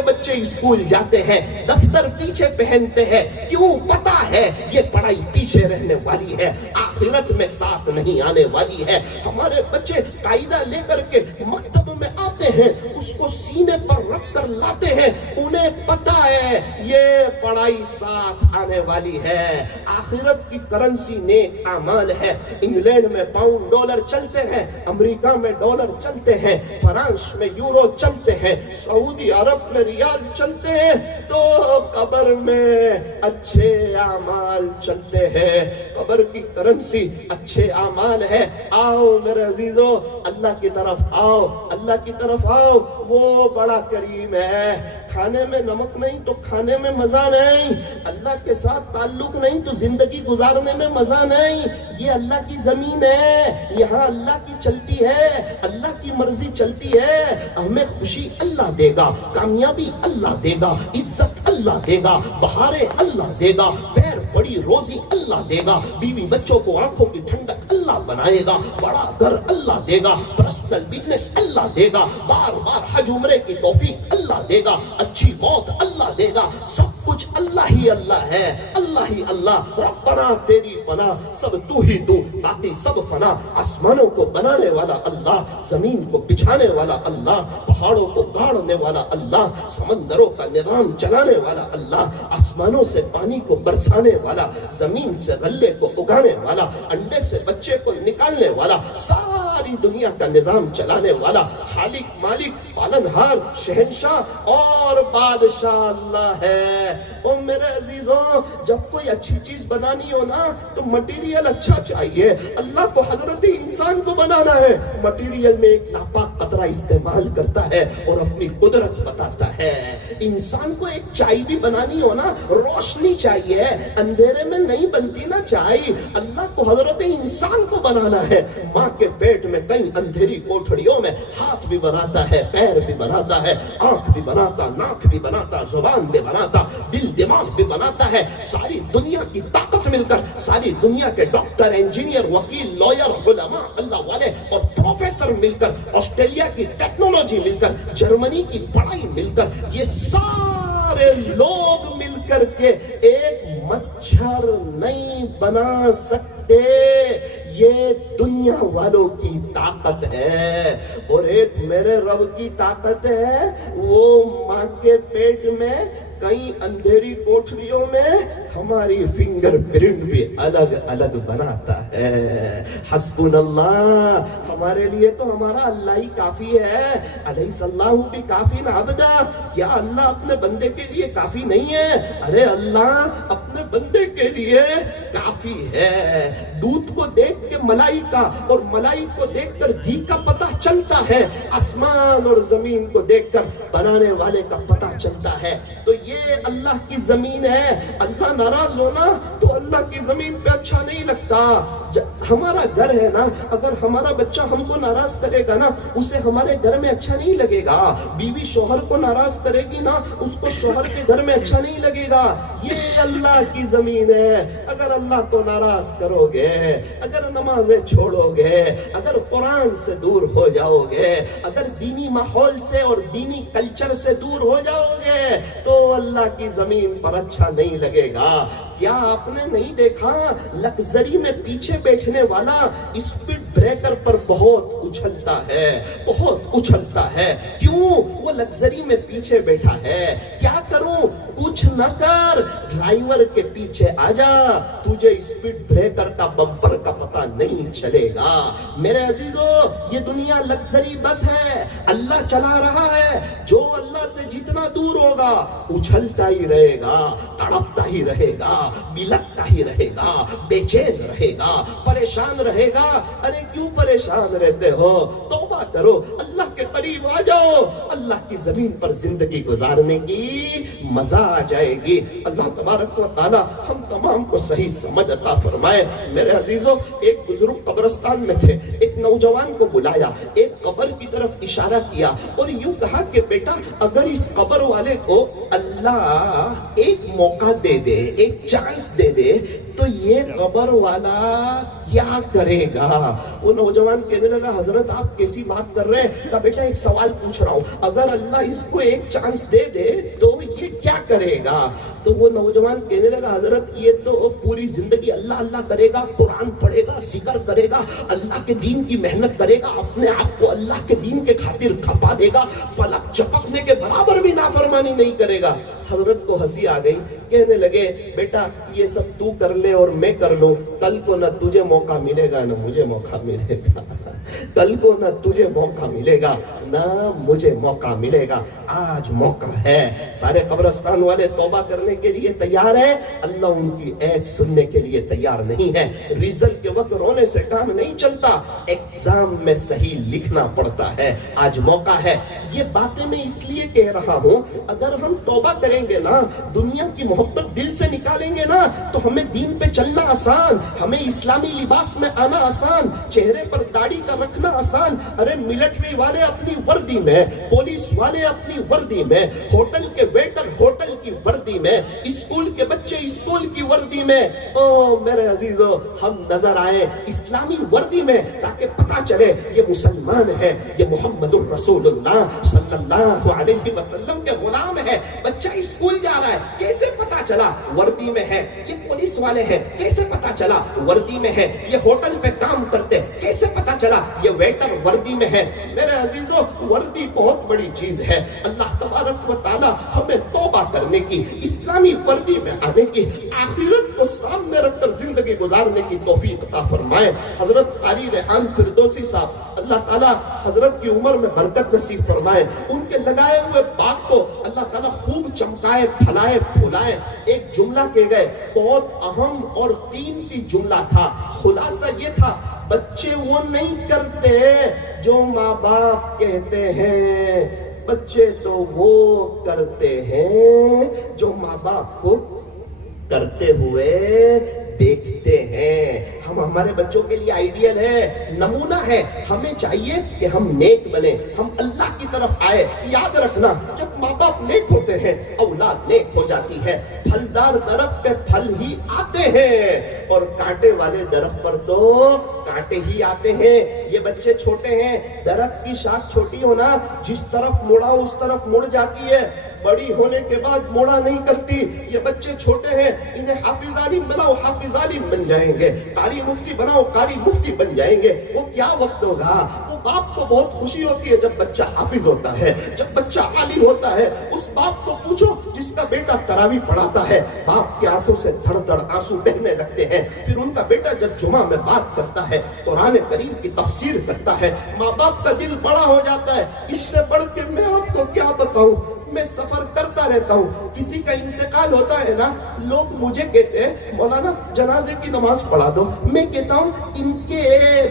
میرے بچے اسکول جاتے ہیں، دفتر پیچھے پہنتے ہیں، کیوں؟ پتا ہے یہ پڑھائی پیچھے رہنے والی ہے، آخرت میں ساتھ نہیں آنے والی ہے۔ ہمارے بچے قاعدہ لے کر کے مکتب میں آتے ہیں، اس کو سینے پر رکھ کر لاتے ہیں، انہیں پتا ہے یہ پڑھائی ساتھ آنے والی ہے۔ آخرت کی کرنسی نیک اعمال ہے۔ انگلینڈ میں پاؤنڈ ڈالر چلتے ہیں، امریکہ میں ڈالر چلتے ہیں، فرانس میں یورو چلتے ہیں، سعودی عرب میں ریال چلتے ہیں، تو قبر میں اچھے اعمال چلتے ہیں۔ قبر کی کرنسی اچھے اعمال ہے۔ آؤ میرے عزیزو، اللہ کی طرف آؤ، اللہ کی طرف آؤ، وہ بڑا کریم ہے۔ کھانے میں نمک نہیں تو کھانے میں مزہ نہیں، اللہ کے ساتھ تعلق نہیں تو زندگی گزارنے میں مزہ نہیں۔ یہ اللہ کی زمین ہے، یہاں اللہ کی چلتی ہے، اللہ کی مرضی چلتی ہے۔ ہمیں خوشی اللہ دے گا، کامیابی اللہ دے گا، عزت اللہ دے گا، بہاریں اللہ دے گا، پیر بڑی روزی اللہ دے گا، بیوی بچوں کو آنکھوں کی ٹھنڈک اللہ بنائے گا، بڑا گھر اللہ دے گا، پرسنل بزنس اللہ دے گا، بار بار حج عمرے کی توفیق اللہ دے گا، اچھی موت اللہ دے گا۔ سب کچھ اللہ ہی اللہ ہے، اللہ ہی اللہ۔ ربنا تیری پناہ، سب تو ہی تو، باقی سب فنا۔ آسمانوں کو بنانے والا اللہ، زمین کو بچھانے والا اللہ، پہاڑوں کو گاڑنے والا اللہ، سمندروں کا نظام چلانے والا اللہ، آسمانوں سے پانی کو برسانے والا، زمین سے غلے کو اگانے والا، انڈے سے بچے کو نکالنے والا، ساری دنیا کا نظام چلانے والا، خالق مالک پالنہار شہنشاہ اور بادشاہ اللہ ہے۔ او میرے عزیزوں، جب کوئی اچھی چیز بنانی ہو نا تو مٹیریل اچھا چاہیے۔ اللہ کو حضرت انسان کو بنانا ہے، مٹیریل میں ایک ناپاک قطرہ استعمال کرتا ہے اور اپنی قدرت بتاتا ہے۔ انسان کو ایک چائے بھی بنانی ہو نا، روشنی چاہیے، اندھیرے میں نہیں بنتی نا چائے۔ اللہ کو حضرت انسان کو بنانا ہے، ماں کے پیٹ میں کئی اندھیری کوٹھڑیوں میں ہاتھ بھی بناتا ہے، پیر بھی بناتا ہے، آنکھ بھی بناتا، ناک بھی بناتا، زبان بھی بناتا، دل دماغ بھی بناتا ہے۔ ساری دنیا کی طاقت مل کر، ساری دنیا کے ڈاکٹر، انجینئر، وکیل، لائر، علماء اللہ والے اور پروفیسر مل کر، آسٹریلیا کی ٹیکنالوجی مل کر، جرمنی کی پڑھائی مل کر، یہ سارے لوگ مل کر کے ایک مچھر نہیں بنا سکتے۔ یہ دنیا والوں کی طاقت ہے، اور ایک میرے رب کی طاقت ہے، وہ ماں کے پیٹ میں کئی اندھیری کوٹھریوں میں ہماری فنگر پرنٹ بھی الگ الگ بناتا ہے۔ حسبنا اللہ، ہمارے لیے تو ہمارا اللہ ہی کافی ہے۔ الیس اللہ بکافٍ عبدا، کیا اللہ اپنے بندے کے لیے کافی نہیں ہے؟ ارے اللہ اپنے بندے کے لیے کافی ہے۔ دودھ کو دیکھ کے ملائی کا اور ملائی کو دیکھ کر گھی کا پتہ چلتا ہے، آسمان اور زمین کو دیکھ کر بنانے والے کا پتہ چلتا ہے۔ تو یہ اللہ کی زمین ہے۔ اللہ ناراض ہونا تو اللہ کی زمین پہ اچھا نہیں لگتا۔ ہمارا گھر ہے نا، اگر ہمارا بچہ ہم کو ناراض کرے گا نا، اسے ہمارے گھر میں اچھا نہیں لگے گا۔ بیوی شوہر کو ناراض کرے گی نا، اس کو شوہر کے گھر میں اچھا نہیں لگے گا۔ یہ اللہ کی زمین ہے۔ اگر اللہ کو ناراض کرو گے، اگر نمازیں چھوڑو گے، اگر قرآن سے دور ہو جاؤ گے، اگر دینی ماحول سے اور دینی کلچر سے دور ہو جاؤ گے، تو اللہ کی زمین پر اچھا نہیں لگے گا۔ کیا آپ نے نہیں دیکھا لگژری میں پیچھے بیٹھنے والا اسپیڈ بریکر پر بہت اچھلتا ہے، بہت اچھلتا ہے؟ کیوں؟ وہ لگژری میں پیچھے بیٹھا ہے۔ کیا کروں؟ کچھ نہ کر، ڈرائیور کے پیچھے آ جا، تجھے اسپیڈ بریکر کا بمپر کا پتہ نہیں چلے گا۔ میرے عزیزو، یہ دنیا لگژری بس ہے، اللہ چلا رہا ہے۔ جو اللہ سے جتنا دور ہوگا اچھلتا ہی رہے گا، تڑپتا ہی رہے گا، بلکتا ہی رہے گا، بے چین رہے گا، پریشان رہے گا۔ ارے کیوں پریشان رہتے ہو؟ توبہ کرو، اللہ کے قریب آ جاؤ، اللہ کی زمین پر زندگی گزارنے کی مزہ آ جائے گی۔ اللہ تبارک و تعالی ہم تمام کو صحیح سمجھ عطا فرمائے۔ میرے عزیزوں، ایک بزرگ قبرستان میں تھے، ایک نوجوان کو بلایا، ایک قبر کی طرف اشارہ کیا اور یوں کہا کہ بیٹا، اگر اس قبر والے کو اللہ ایک موقع دے دے، ایک چانس دے دے، تو یہ قبر والا کیا کرے گا؟ وہ نوجوان کہنے لگا حضرت آپ کیسی بات کر رہے ہیں؟ کہا بیٹا ایک سوال پوچھ رہا ہوں، اگر اللہ اس کو ایک چانس دے دے تو یہ کیا کرے گا؟ تو وہ نوجوان کہنے لگا حضرت یہ تو پوری زندگی اللہ اللہ کرے گا، قرآن پڑھے گا، ذکر کرے گا، اللہ کے دین کی محنت کرے گا، اپنے آپ کو اللہ کے دین کے خاطر کھپا دے گا، پلک چپکنے کے برابر بھی نافرمانی نہیں کرے گا۔ حضرت کو ہنسی آ گئی، کہنے لگے بیٹا یہ سب تو کر لے اور میں کر لوں، کل کو نہ تجھے موقع ملے گا نہ مجھے موقع ملے گا، کل کو نہ تجھے موقع ملے گا نہ مجھے موقع ملے گا، آج موقع ہے۔ سارے قبرستان والے توبہ کرنے کے لیے تیار ہیں، اللہ ان کی ایک سننے کے لیے تیار نہیں ہے۔ رزلٹ کے وقت رونے سے کام نہیں چلتا، ایگزام میں صحیح لکھنا پڑتا ہے۔ آج موقع ہے۔ یہ باتیں میں اس لیے کہہ رہا ہوں، اگر ہم توبہ کریں گے نا، دنیا کی محبت دل سے نکالیں گے نا، تو ہمیں دین پہ چلنا آسان، ہمیں اسلامی لباس میں آنا آسان، چہرے پر داڑھی کا رکھنا آسان۔ ارے ملٹری والے اپنی وردی میں، پولیس والے اپنی وردی میں، ہوٹل کے ویٹر ہوٹل کی وردی میں، اسکول کے بچے اسکول کی وردی میں۔ او میرے عزیزو، ہم نظر آئے اسلامی وردی میں تاکہ پتا چلے یہ مسلمان ہے، یہ محمد الرسول اللہ صلی اللہ علیہ وسلم کے غلام ہے۔ بچہ اسکول جا رہا ہے، کیسے پتا چلا؟ وردی میں ہے۔ یہ پولیس والے ہیں، کیسے پتا چلا؟ وردی میں ہے۔ یہ ہوٹل پہ کام کرتے، کیسے پتا چلا؟ یہ ویٹر وردی میں ہے۔ میرے عزیزو، وردی بہت بڑی چیز ہے۔ اللہ تبارک و تعالی ہمیں توبہ کرنے کی، اسلامی وردی میں آنے کی، آخرت کو سامنے رکھ کر زندگی گزارنے کی توفیق عطا فرمائے۔ حضرت قاری ریحان فردوسی صاحب، اللہ تعالیٰ حضرت کی عمر میں برکت نصیب فرمائے، ان کے لگائے ہوئے باغ کو اللہ تعالیٰ خوب چمکائے، پھلائے، پھولائے۔ ایک جملہ کہہ گئے، بہت اہم اور قیمتی جملہ تھا، خلاصہ یہ تھا، بچے وہ نہیں کرتے جو ماں باپ کہتے ہیں، بچے تو وہ کرتے ہیں جو ماں باپ کو کرتے ہوئے دیکھتے ہیں۔ ہم ہمارے بچوں کے لیے آئیڈیل ہے، نمونہ ہے۔ ہمیں چاہیے کہ ہم نیک بنے، ہم اللہ کی طرف آئے۔ یاد رکھنا، جب ماں باپ نیک ہوتے ہیں اولاد نیک ہو جاتی ہے۔ پھلدار درخت پہ پھل ہی آتے ہیں اور کانٹے والے درخت پر تو کانٹے ہی آتے ہیں۔ یہ بچے چھوٹے ہیں، درخت کی شاخ چھوٹی ہونا، جس طرف مڑا اس طرف مڑ جاتی ہے، بڑی ہونے کے بعد موڑا نہیں کرتی۔ یہ بچے چھوٹے ہیں، انہیں حافظ عالم بناؤ حافظ عالم بن جائیں گے، قاری مفتی بناؤ قاری مفتی بن جائیں گے۔ وہ کیا وقت ہوگا؟ وہ باپ کو بہت خوشی ہوتی ہے جب بچہ حافظ ہوتا ہے، جب بچہ عالم ہوتا ہے۔ اس باپ کو پوچھو جس کا بیٹا تراویح پڑھاتا ہے، باپ کی آنکھوں سے دھڑ دھڑ آنسو بہنے لگتے ہیں۔ پھر ان کا بیٹا جب جمعہ میں بات کرتا ہے، قرآن کریم کی تفسیر کرتا ہے، ماں باپ کا دل بڑا ہو جاتا ہے۔ اس سے بڑھ کے میں آپ کو کیا بتاؤں، میں سفر کرتا رہتا ہوں، کسی کا انتقال ہوتا ہے نا، لوگ مجھے کہتے ہیں مولانا جنازے کی نماز پڑھا دو۔ میں کہتا ہوں ان کے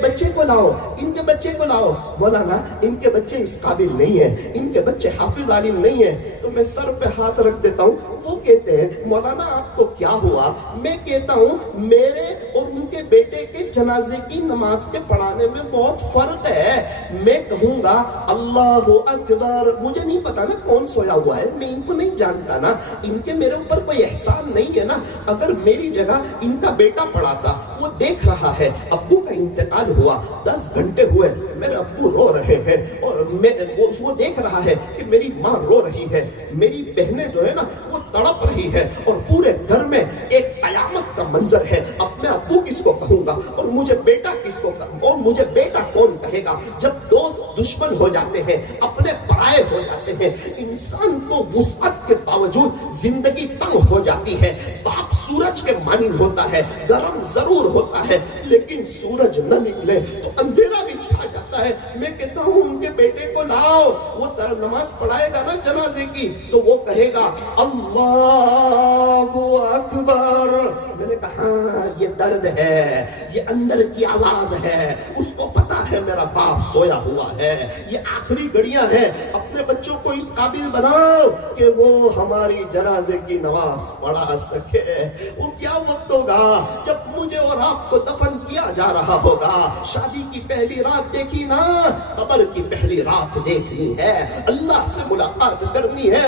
بچے کو لاؤ، ان کے بچے کو لاؤ۔ مولانا ان کے بچے اس قابل نہیں ہیں، ان کے بچے حافظ عالم نہیں ہیں۔ تو میں سر پہ ہاتھ رکھ دیتا ہوں۔ وہ کہتے ہیں مولانا آپ کو کیا ہوا؟ میں کہتا ہوں میرے اور ان کے بیٹے کے جنازے کی نماز کے پڑھانے میں بہت فرق ہے۔ میں کہوں گا اللہ اکبر، مجھے نہیں پتا نا کون سویا ہوا ہے، میں ان کو نہیں جانتا نا، ان کے میرے اوپر کوئی احسان نہیں ہے نا۔ اگر میری جگہ ان کا بیٹا پڑھاتا، وہ دیکھ رہا ہے ابو کا انتقال ہوا، 10 گھنٹے ہوئے، میرے ابو رو رہے ہیں، اور وہ دیکھ رہا ہے کہ میری ماں رو رہی ہے، میری بہنیں جو ہے نا وہ تڑپ رہی ہے، اور پورے گھر میں ایک قیامت کا منظر ہے۔ اب میں ابو کس کو کہوں گا اور مجھے بیٹا کس کو اور مجھے بیٹا کون کہے گا؟ جب دوست دشمن ہو جاتے ہیں، اپنے پرائے ہو جاتے ہیں، انسان کو وسعت کے باوجود زندگی تنگ ہو جاتی ہے۔ باپ سورج کے مانند ہوتا ہے، گرم ضرور ہوتا ہے، لیکن سورج نہ نکلے تو اندھیرا بھی چھا جاتا ہے۔ میں کہتا ہوں ان کے بیٹے کو لاؤ، وہ نماز پڑھائے گا نا جنازے کی، تو وہ کہے گا اللہ اکبر۔ میں نے کہا ہاں یہ درد ہے، یہ اندر کی آواز ہے، اس کو پتا ہے میرا باپ سویا ہوا ہے، یہ آخری گھڑیاں ہیں، اپنے بچوں کو اس قابل بناؤ کہ وہ ہماری جنازے کی نماز پڑھا سکے۔ وہ کیا وقت ہوگا جب مجھے اور آپ کو دفن کیا جا رہا ہوگا؟ شادی کی پہلی رات دیکھی نا، قبر کی پہلی رات دیکھنی ہے، اللہ سے ملاقات کرنی ہے۔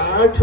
8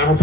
8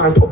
8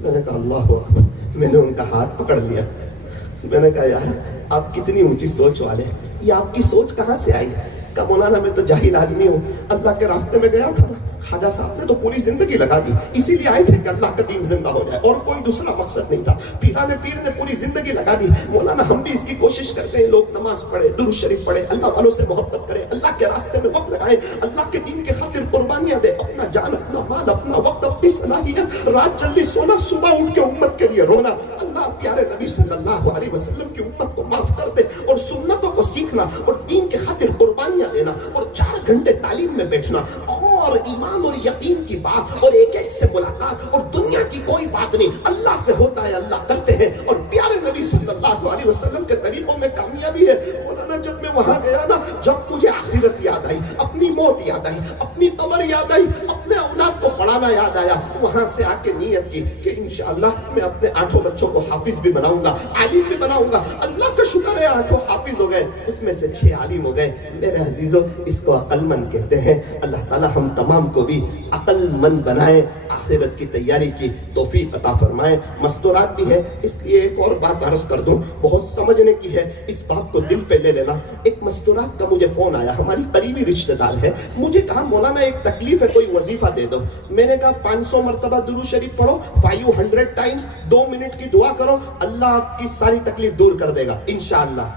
میں نے کہا اللہ اکبر. میں نے ان کا ہاتھ پکڑ لیا. میں نے کہا یار آپ کتنی اونچی سوچ والے ہیں, یہ آپ کی سوچ کہاں سے آئی؟ کہا مولانا میں تو جاہل آدمی ہوں, اللہ کے راستے میں گیا تھا نا. خواجہ صاحب نے تو پوری زندگی لگا دی, اسی لیے آئے تھے کہ اللہ کا دین زندہ ہو جائے, اور کوئی دوسرا مقصد نہیں تھا. پیران پیر نے پوری زندگی لگا دی. مولانا ہم بھی اس کی کوشش کرتے ہیں, لوگ نماز پڑھے, درود شریف پڑھے, اللہ والوں سے محبت کریں, اللہ کے راستے میں وقت لگائیں, اللہ کے دین کے خاطر قربانیاں دیں, اپنا جان, اپنا مال, اپنا وقت, اپنی صلاحیت, رات جلدی سونا, صبح اٹھ کے امت کے لیے رونا. اللہ پیارے نبی صلی اللہ علیہ وسلم کی امت کو معاف کر دے, اور سنتوں کو سیکھنا اور دین کے خاطر قربانیاں دینا, اور 4 گھنٹے تعلیم میں بیٹھنا, اور ایمان اور یقین کی بات, اور ایک ایک سے ملاقات, اور دنیا کی کوئی بات نہیں, اللہ سے ہوتا ہے, اللہ کرتے ہیں. اور پیارے نبی صلی اللہ علیہ وسلم کے طریقوں میں کامیابی ہے. مولانا جب میں وہاں گیا نا, جب مجھے آخرت یاد آئی, اپنی موت یاد آئی, اپنی قبر یاد آئی, اپنے اولاد کو پڑھانا یاد آیا, وہاں سے آ کے نیت کی کہ انشاءاللہ میں اپنے 8 بچوں کو حافظ بھی بناؤں گا, عالم بھی بناؤں گا. اللہ کا شکر ہے 8 حافظ ہو گئے, اس میں سے 6 عالم ہو گئے. میرے عزیزو اس کو عقل مند کہتے ہیں. اللہ تعالی ہم تمام کو بھی عقل مند بنائے, آخرت کی تیاری کی توفیق عطا فرمائے. مستورات بھی ہے, اس لیے ایک اور بات عرض کر دوں, بہت سمجھنے کی ہے, اس بات کو دل پہ لے لینا. ایک مستورات کا مجھے فون آیا, ہماری قریبی رشتہ دار ہے, مجھے کہا مولانا ایک تکلیف ہے, کوئی وظیفہ دے دو. میں نے کہا 500 مرتبہ درود شریف پڑھو, 500 ٹائمز, 2 منٹ کی دعا کرو, اللہ آپ کی ساری تکلیف دور کر دے گا انشاءاللہ.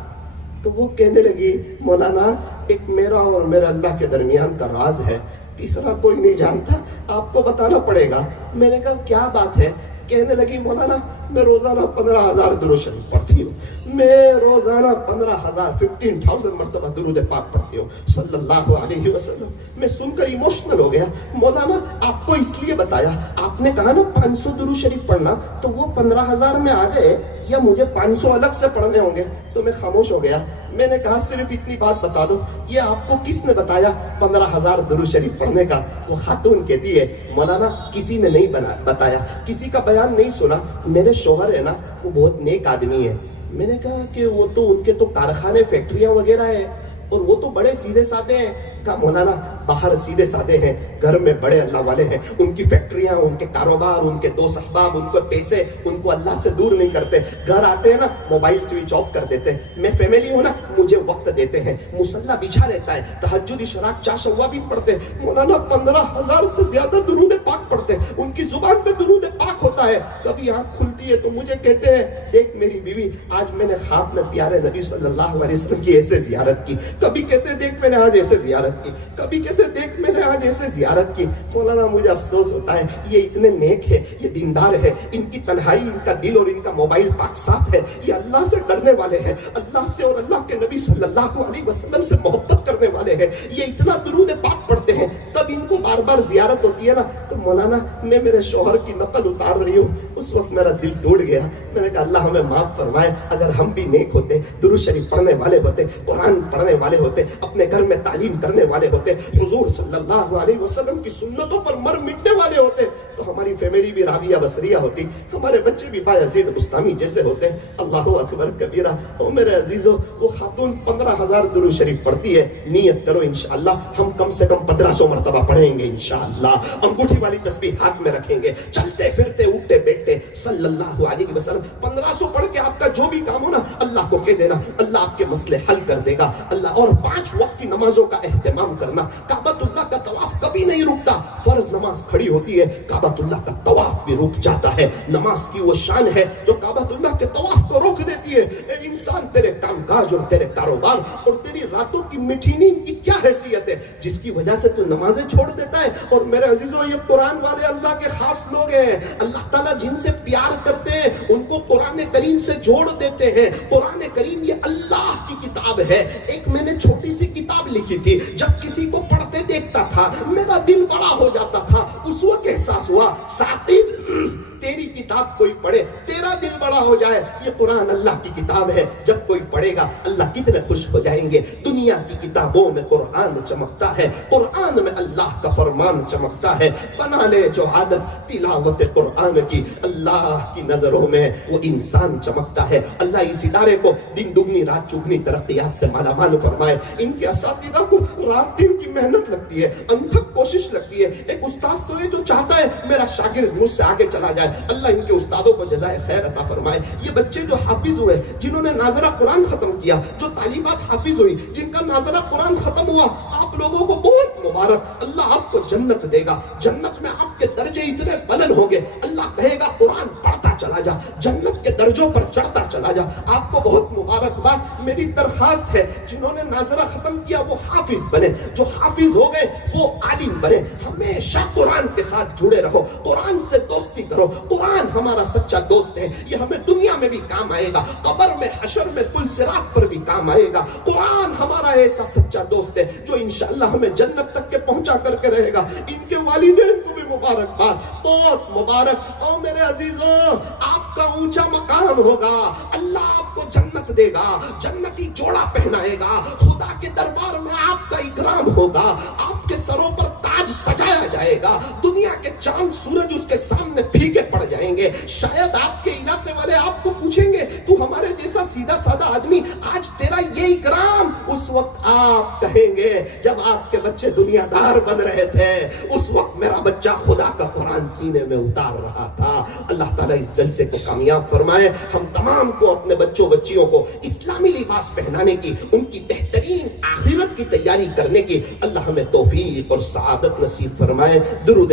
تو وہ کہنے لگی مولانا ایک میرا اور میرا اللہ کے درمیان کا راز ہے, تیسرا کوئی نہیں جانتا, آپ کو بتانا پڑے گا. میں نے کہا کیا بات ہے؟ کہنے لگی مولانا میں روزانہ 15,000 درود شریف پڑھتی ہوں, میں روزانہ 15,000 مرتبہ درود پاک پڑھتی ہوں صلی اللہ علیہ وسلم. میں سن کر ایموشنل ہو گیا. مولانا آپ کو اس لیے بتایا, آپ نے کہا نا 500 درود شریف پڑھنا, تو وہ 15,000 میں آ گئے یا مجھے 500 الگ سے پڑھنے ہوں گے؟ تو میں خاموش ہو گیا. میں نے کہا صرف اتنی بات بتا دو, یہ آپ کو کس نے بتایا 15,000 درود شریف پڑھنے کا؟ وہ خاتون کہتی ہے مولانا کسی نے نہیں بتایا, کسی کا بیان نہیں سنا, میرے شوہر ہے نا وہ بہت نیک آدمی ہے. میں نے کہا کہ وہ تو ان کے تو کارخانے فیکٹریاں وغیرہ ہیں, اور وہ تو بڑے سیدھے سادے ہیں. کہا مولانا باہر سیدھے سادے ہیں, گھر میں بڑے اللہ والے ہیں, ان کی فیکٹریاں, ان کے کاروبار, ان کے دوست احباب, ان کے پیسے ان کو اللہ سے دور نہیں کرتے. گھر آتے ہیں نا موبائل سوئچ آف کر دیتے ہیں. میں فیملی ہوں نا, مجھے وقت دیتے ہیں, مصلی بچھا رہتا ہے, تہجد اشراق چاشوا بھی پڑھتے ہیں. مولانا 15,000 سے زیادہ درود پاک پڑھتے ہیں, ان کی زبان پہ درود پاک ہوتا ہے. کبھی آنکھ کھلتی ہے تو مجھے کہتے ہیں دیکھ میری بیوی آج میں نے خواب میں پیارے نبی صلی اللہ علیہ وسلم کی ایسے زیارت کی. کبھی کہتے ہیں دیکھ میں نے آج ایسے زیارت کی, کبھی کہتے دیکھ میں نے آج ایسے زیارت کی. مولانا مجھے افسوس ہوتا ہے, یہ اتنے نیک ہے, یہ دیندار ہے, ان کی تنہائی, ان کا دل اور ان کا موبائل پاک صاف ہے, یہ اللہ سے ڈرنے والے ہیں, اللہ سے اور اللہ کے نبی صلی اللہ علیہ وسلم سے محبت کرنے والے ہیں, یہ اتنا درود پاک پڑھتے ہیں, تب ان کو بار بار زیارت ہوتی ہے نا. تو مولانا میں میرے شوہر کی نقل اتار رہی ہوں, اس وقت میرا دل ٹوٹ گیا. میں نے کہا اللہ ہمیں معاف فرمائے, اگر ہم بھی نیک ہوتے, درود شریف پڑھنے والے ہوتے, قرآن پڑھنے والے ہوتے, اپنے گھر میں تعلیم کرنے والے ہوتے, حضور صلی اللہ علیہ وسلم کی سنتوں پر مر مٹنے والے ہوتے, تو ہماری فیملی بھی رابعہ بصریہ ہوتی, ہمارے بچے بھی بایزید بستامی جیسے ہوتے. اللہ اکبر کبیرہ. او میرے عزیزو, وہ خاتون 15,000 درود شریف پڑھتی ہے. نیت کرو انشاءاللہ ہم کم سے کم 1,500 مرتبہ پڑھیں گے انشاءاللہ. انگوٹھی والی تسبیح ہاتھ میں رکھیں گے, چلتے پھرتے اٹھتے بیٹھتے صلی اللہ علیہ وسلم. 1,500 پڑھ کے آپ کا جو بھی کام ہو نا اللہ کو کہہ دینا, اللہ آپ کے مسئلے حل کر دے گا. اللہ اور 5 وقت کی نمازوں کا اہتمام کرنا. کعبۃ اللہ کا طواف کبھی نہیں رکتا, فرض نماز کھڑی ہوتی ہے, کعبۃ اللہ کا طواف بھی رک جاتا ہے. نماز کی وہ شان ہے جو کعبۃ اللہ کے طواف کو روک دیتی ہے. اے انسان, تیرے کام کاج اور تیرے کاروبار اور تیری راتوں کی میٹھی نیند کی کیا حیثیت ہے جس کی وجہ سے تو نمازیں چھوڑ دیتا ہے؟ اور میرے عزیزو, یہ قرآن والے اللہ کے خاص لوگ ہیں. اللہ تعالیٰ جن سے پیار کرتے ہیں ان کو قرآن کریم سے جوڑ دیتے ہیں. قرآن کریم یہ اللہ کی کتاب ہے. ایک میں نے چھوٹی سی کتاب لکھی تھی, جب کسی کو پڑھتے دیکھتا تھا میرا دل بڑا ہو جاتا تھا. اس وقت احساس ہوا ثاقب تیری کتاب کوئی پڑھے تیرا دل بڑا بڑا ہو جائے، یہ قرآن اللہ کی کتاب ہے، جب کوئی پڑھے گا اللہ کتنے خوش ہو جائیں گے۔ دنیا کی کتابوں میں قرآن چمکتا ہے، قرآن میں اللہ کا فرمان چمکتا ہے۔ بنا لے جو عادت تلاوت قرآن کی، اللہ کی نظروں میں وہ انسان چمکتا ہے۔ اللہ اس ادارے کو دن دگنی رات چگنی ترقیات سے مالا مال فرمائے۔ ان کے اساتذہ کو رات دن کی محنت لگتی ہے، انتھک کوشش لگتی ہے۔ ایک استاذ تو ہے جو چاہتا ہے میرا شاگرد مجھ سے آگے چلا جائے، اللہ ان کے استادوں کو جزائے خیر عطا فرمائے۔ یہ بچے جو حافظ ہوئے، جنہوں نے ناظرہ قرآن ختم کیا، جو طالبات حافظ ہوئی، جن کا ناظرہ قرآن ختم ہوا، آپ لوگوں کو بہت مبارک، اللہ آپ کو جنت دے گا۔ جنت میں آپ کے درجے اتنے بلند ہوں گے، اللہ کہے گا قرآن پڑھتا چلا جا، جنت کے درجوں پر چڑھتا چلا جا۔ آپ کو بہت مبارکباد۔ میری درخواست ہے جنہوں نے ناظرہ ختم کیا وہ حافظ بنے، جو حافظ ہو گئے وہ عالم بنے۔ ہمیشہ قرآن کے ساتھ جڑے رہو، قرآن سے دوستی کرو۔ قرآن ہمارا سچا دوست ہے، یہ ہمیں دنیا میں بھی کام آئے گا، قبر میں، حشر میں، پل صراط پر بھی کام آئے گا۔ قرآن ہمارا ایسا سچا دوست ہے جو انشاءاللہ ہمیں جنت تک کے پہنچا کر کے رہے گا۔ ان کے والدین کو بھی مبارکباد، بہت مبارک۔ اور میرے عزیزوں، آپ کا اونچا مقام ہوگا، اللہ آپ کو جنت دے گا، جنتی جوڑا پہنائے گا، خدا کے دربار میں آپ کا اکرام ہوگا، آپ کے سروں پر تاج سجایا جائے گا، دنیا کے چاند سورج اس کے سامنے پھیکے پڑ جائیں گے۔ شاید آپ کے علاقے والے آپ کو پوچھیں گے تو ہمارے جیسا سیدھا سادہ آدمی آج تیرا یہ اکرام، اس وقت آپ کہیں گے جب آپ کے بچے دنیا دار بن رہے تھے، اس وقت میرا بچہ خدا کا قرآن سینے میں اتار رہا تھا۔ اللہ تعالیٰ اس جلسے کو کامیاب فرمائے، ہم تمام کو اپنے بچوں بچیوں کو اسلامی لباس پہنانے کی، ان کی بہترین آخرت کی تیاری کرنے کی اللہ ہمیں توفیق اور سعادت نصیب فرمائے۔ درود